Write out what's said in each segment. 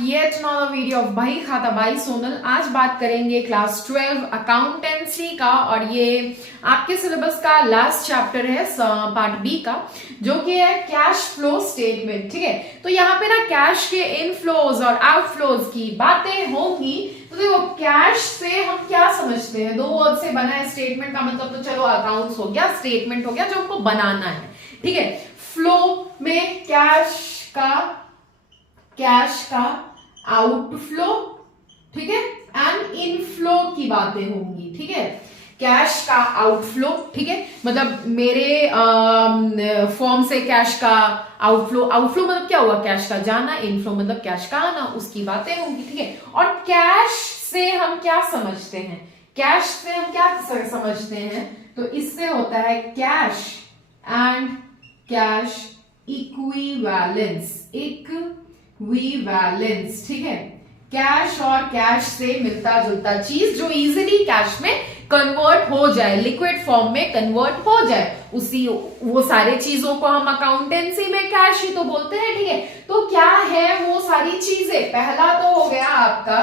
yet another video of बही खाता by Sonal. आज बात करेंगे क्लास 12 अकाउंटेंसी का और ये आपके सिलेबस का लास्ट चैप्टर है पार्ट बी का, जो कि है कैश फ्लो स्टेटमेंट। ठीक है, तो यहाँ पे ना कैश के इनफ्लोज और आउटफ्लोज की बातें होंगी। तो देखो, कैश से हम क्या समझते हैं, दो वर्ड से बना है स्टेटमेंट का मतलब, तो चलो अकाउंट्स हो गया, स्टेटमेंट हो गया जो हमको बनाना है। ठीक है, फ्लो में कैश का आउटफ्लो, ठीक है, एंड इनफ्लो की बातें होंगी। ठीक है, कैश का आउटफ्लो, ठीक है, मतलब मेरे फॉर्म से कैश का आउटफ्लो मतलब क्या हुआ, कैश का जाना, इनफ्लो मतलब कैश का आना, उसकी बातें होंगी। ठीक है, और कैश से हम क्या समझते हैं, तो इससे होता है कैश एंड कैश इक्विवेलेंस। ठीक है, कैश और कैश से मिलता जुलता चीज जो इजीली कैश में कन्वर्ट हो जाए, लिक्विड फॉर्म में कन्वर्ट हो जाए, वो सारे चीजों को हम अकाउंटेंसी में कैश ही तो बोलते हैं। ठीक है, तो क्या है वो सारी चीजें, पहला तो हो गया आपका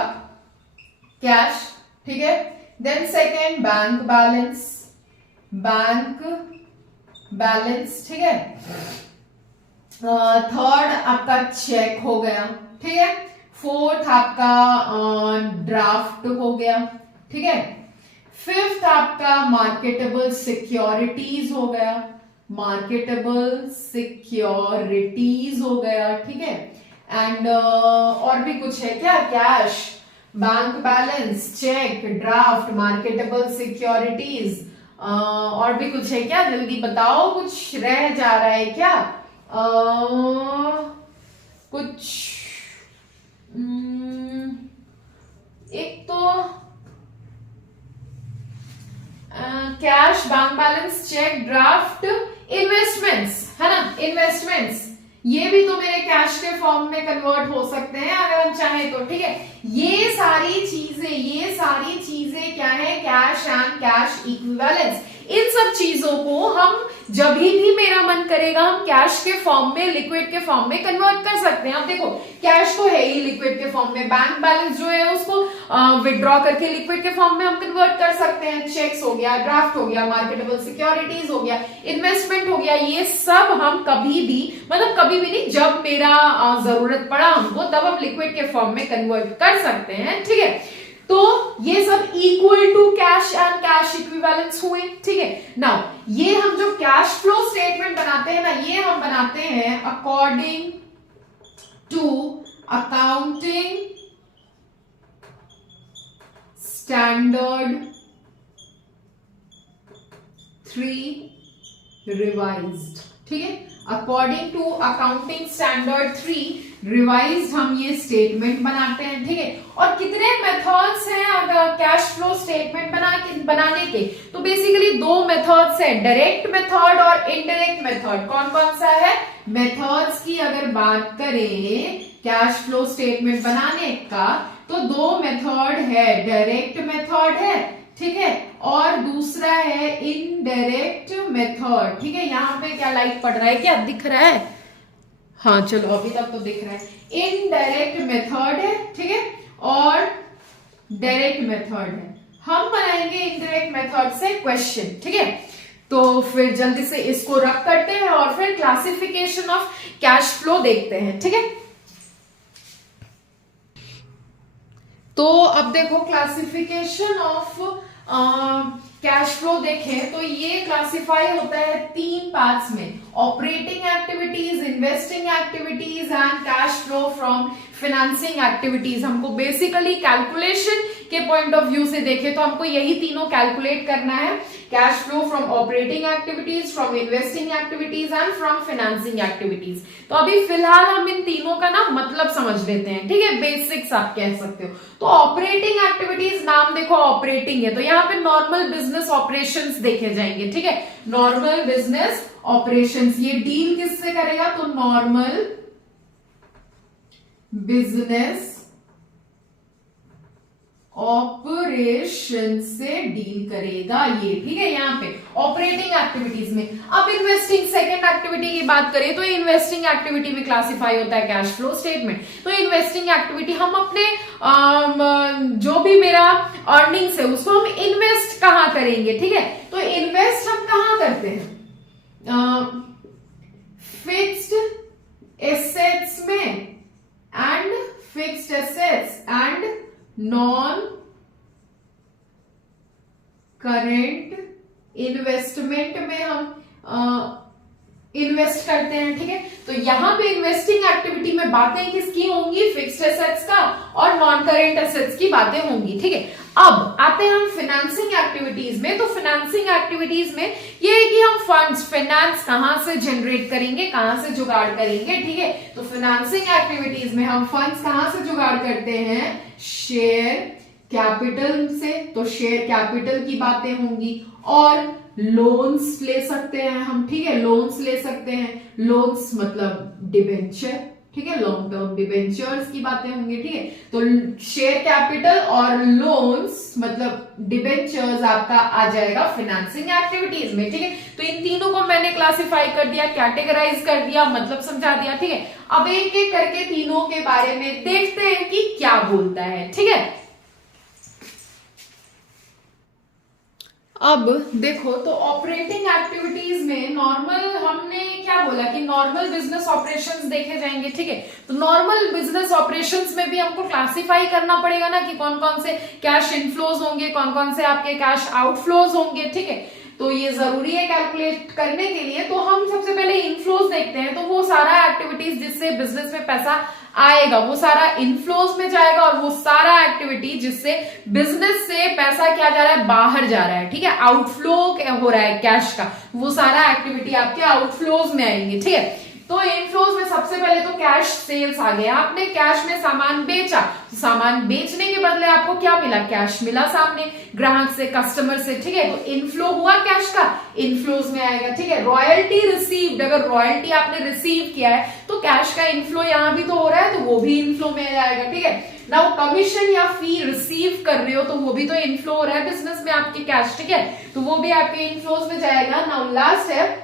कैश, ठीक है, देन सेकेंड बैंक बैलेंस, ठीक है, थर्ड आपका चेक हो गया, ठीक है, फोर्थ आपका ड्राफ्ट हो गया, ठीक है, फिफ्थ आपका मार्केटेबल सिक्योरिटीज हो गया, ठीक है, एंड और भी कुछ है क्या, cash, bank balance, cheque, draft, marketable securities, और भी कुछ है क्या, जल्दी बताओ, कुछ रह जा रहा है क्या, कुछ एक तो cash, bank balance, cheque, draft, investments है ना, इन्वेस्टमेंट्स ये भी तो मेरे कैश के फॉर्म में कन्वर्ट हो सकते हैं अगर हम चाहें तो। ठीक है, ये सारी चीजें क्या है, कैश एंड कैश इक्विवेलेंस। इन सब चीजों को हम जब भी मेरा मन करेगा हम कैश के फॉर्म में, लिक्विड के फॉर्म में कन्वर्ट कर सकते हैं। अब देखो, कैश तो है ही लिक्विड के फॉर्म में, बैंक बैलेंस जो है उसको विड्रॉ करके लिक्विड के फॉर्म में हम कन्वर्ट कर सकते हैं, चेक्स हो गया, ड्राफ्ट हो गया, मार्केटेबल सिक्योरिटीज हो गया, इन्वेस्टमेंट हो गया, ये सब हम कभी भी नहीं, जब मेरा जरूरत पड़ा हमको तब हम लिक्विड के फॉर्म में कन्वर्ट कर सकते हैं। ठीक है, तो ये सब equal to cash and cash equivalence हुए। ठीक है, नाउ ये हम जो कैश फ्लो स्टेटमेंट बनाते हैं ना, ये हम बनाते हैं according to accounting standard 3 revised. ठीक है, according to accounting standard 3 revised हम ये स्टेटमेंट बनाते हैं। ठीक है, और कितने मेथड्स हैं अगर कैश फ्लो स्टेटमेंट बनाने के, तो बेसिकली दो मेथड्स है, डायरेक्ट मेथड और इनडायरेक्ट मेथड। कौन कौन सा है, मेथड्स की अगर बात करें कैश फ्लो स्टेटमेंट बनाने का, तो दो मेथड है, डायरेक्ट मेथड है, ठीक है, और दूसरा है इनडायरेक्ट मेथड। ठीक है, यहाँ पे क्या लाइट पड़ रहा है, क्या दिख रहा है, हाँ चलो अभी तक तो दिख रहा है, इनडायरेक्ट मेथड है, ठीक है, और डायरेक्ट मेथड है। हम बनाएंगे इनडायरेक्ट मेथड से क्वेश्चन। ठीक है, तो फिर जल्दी से इसको रख करते हैं और फिर क्लासिफिकेशन ऑफ कैश फ्लो देखते हैं। ठीक है, तो अब देखो क्लासिफिकेशन ऑफ कैश फ्लो देखें तो ये क्लासिफाई होता है 3 पार्ट्स में, operating activities, investing activities and cash flow from financing activities. हमको बेसिकली कैलकुलेशन के पॉइंट ऑफ व्यू से देखें तो हमको यही तीनों कैलकुलेट करना है, cash flow from operating activities, from investing activities and from financing activities. तो अभी फिलहाल हम इन तीनों का ना मतलब समझ लेते हैं। ठीक है, बेसिक्स आप कह सकते हो। तो ऑपरेटिंग एक्टिविटीज, नाम देखो ऑपरेटिंग है, तो यहाँ पे नॉर्मल बिजनेस ऑपरेशंस देखे जाएंगे। ठीक है, नॉर्मल बिजनेस ऑपरेशंस, ये डील किससे करेगा, तो नॉर्मल बिजनेस ऑपरेशन से डील करेगा ये, ठीक है, यहाँ पे ऑपरेटिंग एक्टिविटीज में। अब इन्वेस्टिंग सेकंड एक्टिविटी की बात करें तो इन्वेस्टिंग एक्टिविटी में क्लासिफाई होता है कैश फ्लो स्टेटमेंट। तो इन्वेस्टिंग एक्टिविटी हम अपने जो भी मेरा अर्निंग्स है उसको हम इन्वेस्ट कहाँ करेंगे, ठीक है। तो इन्वेस्ट हम कहाँ करते हैं, फिक्स्ड एसेट्स में and fixed assets and non current investment में हम इन्वेस्ट करते हैं, ठीक है। तो यहां पे इन्वेस्टिंग एक्टिविटी में बातें किसकी होंगी, फिक्स्ड एसेट्स का और नॉन करेंट एसेट्स की बातें होंगी, ठीक है। अब आते हैं हम फाइनेंसिंग एक्टिविटीज में। तो फाइनेंसिंग एक्टिविटीज में ये है कि हम फंड्स फाइनेंस कहां से जनरेट करेंगे, कहां से जुगाड़ करेंगे, ठीक है। तो फाइनेंसिंग एक्टिविटीज में हम फंड्स कहां से जुगाड़ करते हैं, शेयर कैपिटल से। तो शेयर कैपिटल की बातें होंगी और लोन्स ले सकते हैं हम, ठीक है, लोन्स ले सकते हैं। लोन्स मतलब डिबेंचर, ठीक है, लॉन्ग टर्म डिबेंचर्स की बातें होंगी, ठीक है। तो शेयर कैपिटल और लोन्स मतलब डिबेंचर्स आपका आ जाएगा फाइनेंसिंग एक्टिविटीज में, ठीक है। तो इन तीनों को मैंने क्लासिफाई कर दिया, कैटेगराइज कर दिया, मतलब समझा दिया, ठीक है। अब एक एक करके तीनों के बारे में देखते हैं कि क्या बोलता है, ठीक है। अब देखो तो ऑपरेटिंग एक्टिविटीज में नॉर्मल हमने क्या बोला कि नॉर्मल बिजनेस ऑपरेशंस देखे जाएंगे, ठीक है। तो नॉर्मल बिजनेस ऑपरेशंस में भी हमको क्लासिफाई करना पड़ेगा ना कि कौन कौन से कैश इनफ्लोज होंगे, कौन कौन से आपके कैश आउटफ्लोज होंगे, ठीक है। तो ये जरूरी है कैलकुलेट करने के लिए। तो हम सबसे पहले इनफ्लोज देखते हैं। तो वो सारा एक्टिविटीज जिससे बिजनेस में पैसा आएगा वो सारा इनफ्लोज में जाएगा और वो सारा एक्टिविटी जिससे बिजनेस से पैसा क्या जा रहा है, बाहर जा रहा है, ठीक है, आउटफ्लो हो रहा है कैश का, वो सारा एक्टिविटी आपके आउटफ्लोज में आएंगे, ठीक है। तो इनफ्लोज में सबसे पहले तो कैश सेल्स आ गया। आपने कैश में सामान बेचा, तो सामान बेचने के बदले आपको क्या मिला, कैश मिला सामने ग्राहक से, कस्टमर से, ठीक है। तो इनफ्लो हुआ कैश का, इनफ्लोज में आएगा, ठीक है। रॉयल्टी रिसीव्ड, अगर रॉयल्टी आपने रिसीव किया है तो कैश का इनफ्लो यहां भी तो हो रहा है, तो वो भी इनफ्लो में आएगा, ठीक है। नाउ कमीशन या फी रिसीव कर रहे हो तो वो भी तो इनफ्लो हो रहा है बिजनेस में आपके कैश, ठीक है, तो वो भी आपके इनफ्लोज में जाएगा। नाउ लास्ट है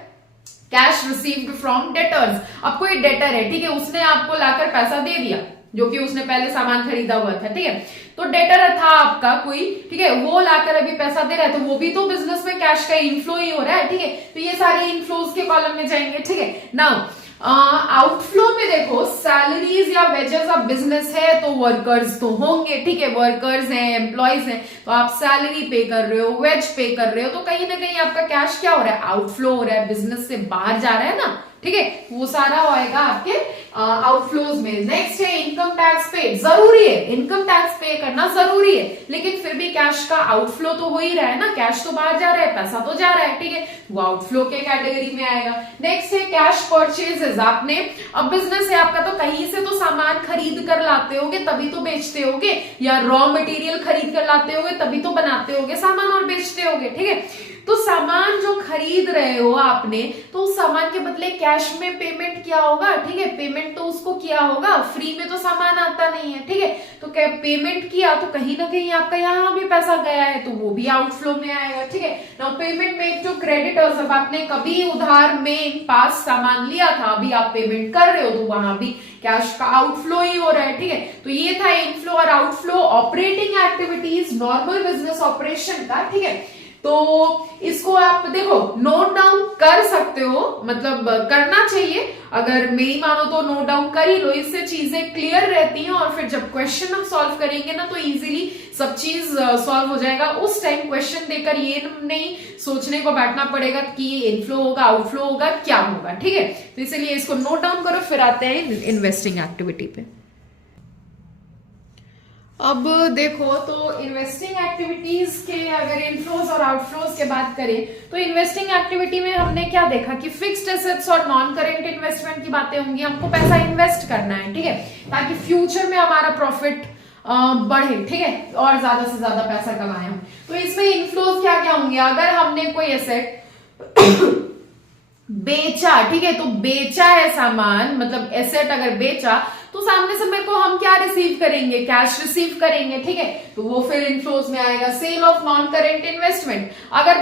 कैश रिसीव्ड फ्रॉम डेटर्स। अब कोई डेटर है, ठीक है, उसने आपको लाकर पैसा दे दिया जो कि उसने पहले सामान खरीदा हुआ था, ठीक है। तो डेटर था आपका कोई, ठीक है, वो लाकर अभी पैसा दे रहा है, तो वो भी तो बिजनेस में कैश का इनफ्लो ही हो रहा है, ठीक है। तो ये सारे इनफ्लोज के कॉलम में जाएंगे, ठीक है। नाउ आउटफ्लो में देखो सैलरीज या वेजेस ऑफ बिजनेस है तो वर्कर्स तो होंगे, ठीक है, वर्कर्स हैं, एम्प्लॉयज हैं, तो आप सैलरी पे कर रहे हो, वेज पे कर रहे हो, तो कहीं ना कहीं आपका कैश क्या हो रहा है, आउटफ्लो हो रहा है, बिजनेस से बाहर जा रहा है ना, ठीक है, वो सारा होएगा आपके आउटफ्लोज में। नेक्स्ट है इनकम टैक्स पे, जरूरी है इनकम टैक्स पे करना जरूरी है, लेकिन फिर भी कैश का आउटफ्लो तो हो ही रहा है ना, कैश तो बाहर जा रहा है, पैसा तो जा रहा है, ठीक है, वो आउटफ्लो के कैटेगरी में आएगा। नेक्स्ट है कैश परचेजेस। आपने अब बिजनेस है आपका तो कहीं से तो सामान खरीद कर लाते होगे तभी तो बेचते होगे, या रॉ मटेरियल खरीद कर लाते होगे तभी तो बनाते होगे सामान और बेचते होगे, ठीक है। तो सामान जो खरीद रहे हो आपने, तो उस सामान के बदले कैश में पेमेंट किया होगा, ठीक है, पेमेंट तो उसको किया होगा, फ्री में तो सामान आता नहीं है, ठीक है। तो क्या पेमेंट किया तो कहीं ना कहीं आपका यहाँ भी पैसा गया है, तो वो भी आउटफ्लो में आएगा, ठीक है। Now payment made to creditors. अब आपने कभी उधार में पास सामान लिया था, अभी आप पेमेंट कर रहे हो, तो वहां भी कैश का आउटफ्लो ही हो रहा है, ठीक है। तो ये था इनफ्लो और outflow operating activities normal business operation का, ठीक है। तो इसको आप देखो नोट डाउन कर सकते हो, मतलब करना चाहिए, अगर मेरी मानो तो नोट डाउन कर ही लो, इससे चीजें क्लियर रहती हैं और फिर जब क्वेश्चन हम सॉल्व करेंगे ना तो इजीली सब चीज सॉल्व हो जाएगा। उस टाइम क्वेश्चन देकर ये नहीं सोचने को बैठना पड़ेगा कि ये इनफ्लो होगा आउटफ्लो होगा क्या होगा, ठीक है। तो इसलिए इसको नोट डाउन करो, फिर आते हैं इन्वेस्टिंग एक्टिविटी पे। अब देखो तो इन्वेस्टिंग एक्टिविटीज के अगर इनफ्लोज और आउटफ्लोज के बात करें तो इन्वेस्टिंग एक्टिविटी में हमने क्या देखा कि फिक्स्ड एसेट्स और नॉन करेंट इन्वेस्टमेंट की बातें होंगी। हमको पैसा इन्वेस्ट करना है, ठीक है, ताकि फ्यूचर में हमारा प्रॉफिट बढ़े, ठीक है, और ज्यादा से ज्यादा पैसा कमाए हम। तो इसमें इनफ्लोज क्या क्या होंगे, अगर हमने कोई एसेट बेचा, ठीक है, तो बेचा है सामान, मतलब एसेट अगर बेचा तो सामने से मेरे को हम क्या रिसीव करेंगे, कैश रिसीव करेंगे, ठीक है, तो वो फिर इनफ्लोज में आएगा। Sale of non current investment, अगर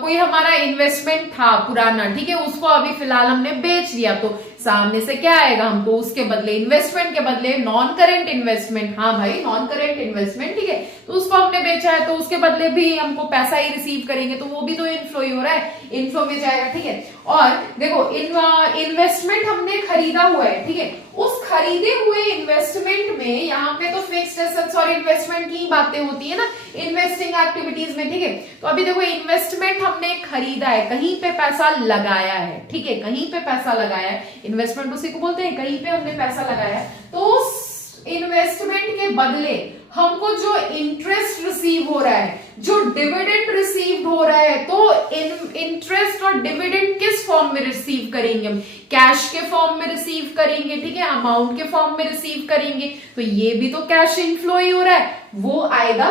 कोई हमारा इन्वेस्टमेंट था पुराना, ठीक है, उसको अभी फिलहाल हमने बेच दिया, तो सामने से क्या आएगा हमको, उसके बदले इन्वेस्टमेंट के बदले नॉन करेंट इन्वेस्टमेंट, हाँ भाई नॉन करेंट इन्वेस्टमेंट, ठीक है, तो उसको हमने बेचा है तो उसके बदले भी हमको पैसा ही रिसीव करेंगे, तो वो भी तो इनफ्लो ही हो रहा है, इनफ्लो में जाएगा, ठीक है। और देखो इन्वेस्टमेंट हमने खरीदा हुआ है, ठीक है, उस खरीदे हुए इन्वेस्टमेंट में यहाँ पे तो फिक्स्ड एसेट्स और इन्वेस्टमेंट की बातें होती है ना इन्वेस्टिंग एक्टिविटीज में, ठीक है, तो अभी देखो इन्वेस्टमेंट हमने खरीदा है, कहीं पे पैसा लगाया है, ठीक है, कहीं पे पैसा लगाया है, इन्वेस्टमेंट उसी को बोलते हैं, कहीं पे हमने पैसा लगाया है, तो उस इन्वेस्टमेंट के बदले हमको जो इंटरेस्ट रिसीव हो रहा है, जो डिविडेंड रिसीव हो रहा है, तो इंटरेस्ट और डिविडेंड किस फॉर्म में रिसीव करेंगे हम, कैश के फॉर्म में रिसीव करेंगे, ठीक है, अमाउंट के फॉर्म में रिसीव करेंगे, तो ये भी तो कैश इनफ्लो ही हो रहा है, वो आएगा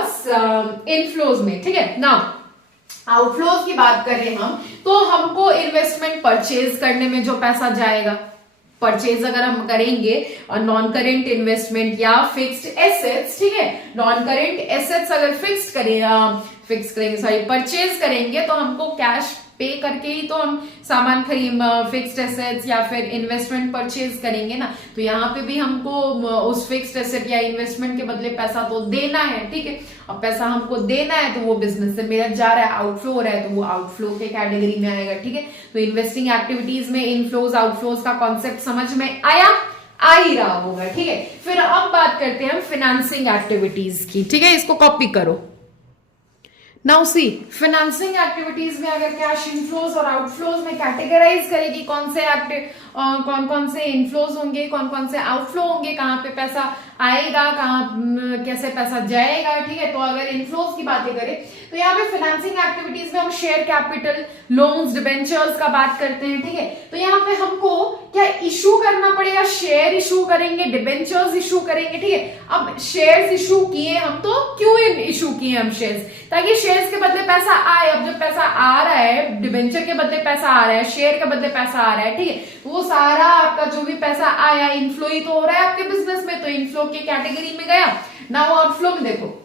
इनफ्लोज में, ठीक है ना। आउटफ्लोज की बात करें हम, तो हमको इन्वेस्टमेंट परचेज करने में जो पैसा जाएगा, परचेज अगर हम करेंगे और नॉन करेंट इन्वेस्टमेंट या फिक्स्ड एसेट्स, ठीक है, नॉन करेंट एसेट्स अगर फिक्स करेंगे सॉरी परचेज करेंगे, तो हमको कैश पे करके ही तो हम सामान खरीद फिक्स्ड एसेट्स या फिर इन्वेस्टमेंट परचेज करेंगे ना, तो यहाँ पे भी हमको उस फिक्स्ड एसेट या इन्वेस्टमेंट के बदले पैसा तो देना है, ठीक है, अब पैसा हमको देना है तो वो बिजनेस से मेरा जा रहा है, आउटफ्लो हो रहा है, तो वो आउटफ्लो के कैटेगरी में आएगा, ठीक है। तो इन्वेस्टिंग एक्टिविटीज में इनफ्लोज आउटफ्लोज का कॉन्सेप्ट समझ में आया, आ ही रहा होगा, ठीक है। फिर अब बात करते हैं हम फाइनेंसिंग एक्टिविटीज की, ठीक है, इसको कॉपी करो। नाउ सी फाइनेंसिंग एक्टिविटीज में अगर कैश इनफ्लोज और आउटफ्लोज में कैटेगराइज करेगी कौन कौन से इनफ्लोज होंगे, कौन कौन से आउटफ्लो होंगे, कहाँ पे पैसा आएगा, कहाँ कैसे पैसा जाएगा, ठीक है। तो अगर इनफ्लोज की बातें करें तो यहाँ पे फाइनेंसिंग एक्टिविटीज में हम शेयर कैपिटल, लोन्स, डिबेंचर्स का बात करते हैं, ठीक है। तो यहाँ पे हमको क्या इशू करना पड़ेगा, शेयर इशू करेंगे, डिबेंचर्स इशू करेंगे, ठीक है। अब शेयर्स इशू किए हम, तो क्यों इशू किए हम शेयर्स, ताकि शेयर्स के बदले पैसा आए। अब जब पैसा आ रहा है, डिबेंचर के बदले पैसा आ रहा है, शेयर के बदले पैसा आ रहा है, ठीक है, वो सारा आपका जो भी पैसा आया इनफ्लो ही तो हो रहा है आपके बिजनेस में, तो इनफ्लो के कैटेगरी में गया ना। वो आउटफ्लो में देखो,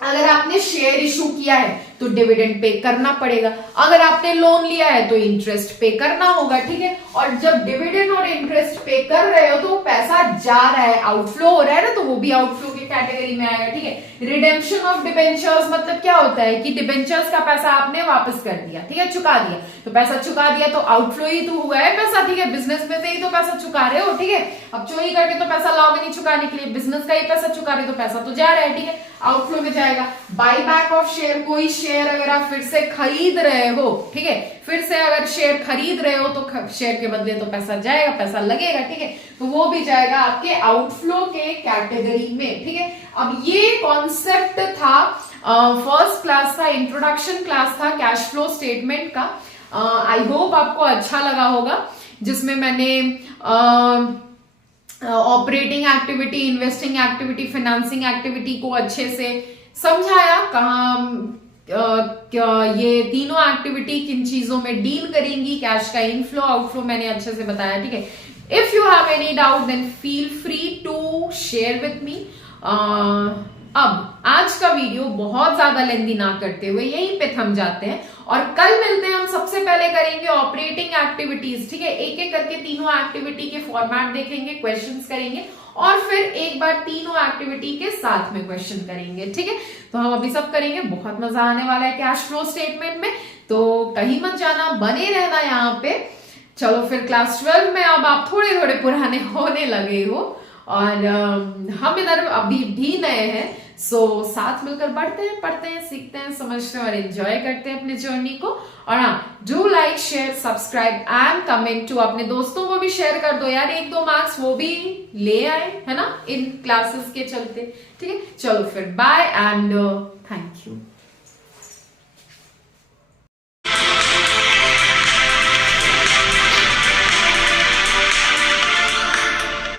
अगर आपने शेयर इशू किया है तो डिविडेंड पे करना पड़ेगा, अगर आपने लोन लिया है तो इंटरेस्ट पे करना होगा, ठीक है। और जब डिविडेंड और इंटरेस्ट पे कर रहे हो तो पैसा जा रहा है, आउटफ्लो हो रहा है ना, तो वो भी आउटफ्लो के कैटेगरी में आएगा, ठीक है। रिडेम्पशन ऑफ डिबेंचर्स मतलब क्या होता है कि डिबेंचर्स का पैसा आपने वापस कर दिया, ठीक है, चुका दिया, तो पैसा चुका दिया तो आउटफ्लो ही तो हुआ है पैसा, ठीक है, बिजनेस में से ही तो पैसा चुका रहे हो, ठीक है। अब चोरी करके तो पैसा लाओगे नहीं चुकाने के लिए, बिजनेस का ही पैसा चुका रहे, तो पैसा तो जा रहा है, ठीक है, आउटफ्लो में जाएगा। बाई बैक ऑफ शेयर, कोई शेयर अगर आप फिर से खरीद रहे हो, ठीक है, फिर से अगर शेयर खरीद रहे हो तो शेयर के बदले तो पैसा जाएगा, पैसा लगेगा, ठीक है, तो वो भी जाएगा आपके आउटफ्लो के कैटेगरी में, ठीक है। अब ये कॉन्सेप्ट था फर्स्ट क्लास था, इंट्रोडक्शन क्लास था कैश फ्लो स्टेटमेंट का। आई होप आपको अच्छा लगा होगा, जिसमें मैंने operating activity, investing activity, financing activity को अच्छे से समझाया, ये तीनों एक्टिविटी किन चीजों में डील करेंगी, कैश का इनफ्लो आउटफ्लो मैंने अच्छे से बताया, ठीक है। If you have any doubt then feel free to share with me. अब आज का वीडियो बहुत ज्यादा लेंदी ना करते हुए यहीं पे थम जाते हैं, और कल मिलते हैं। हम सबसे पहले करेंगे ऑपरेटिंग एक्टिविटीज, ठीक है, एक एक करके तीनों एक्टिविटी के फॉर्मेट देखेंगे, क्वेश्चंस करेंगे, और फिर एक बार तीनों एक्टिविटी के साथ में क्वेश्चन करेंगे, ठीक है। तो हम अभी सब करेंगे, बहुत मजा आने वाला है कैश फ्लो स्टेटमेंट में, तो कहीं मत जाना, बने रहना यहाँ पे। चलो फिर क्लास 12 में अब आप थोड़े थोड़े पुराने होने लगे हो, और हम इधर अभी भी नए हैं, सो साथ मिलकर बढ़ते हैं, पढ़ते हैं, सीखते हैं, समझते हैं और एंजॉय करते हैं अपने जर्नी को। और हाँ, do like, share, subscribe and comment too, अपने दोस्तों को भी शेयर कर दो यार, 1-2 मार्क्स वो भी ले आए, है ना, इन क्लासेस के चलते, ठीक है। चलो फिर बाय एंड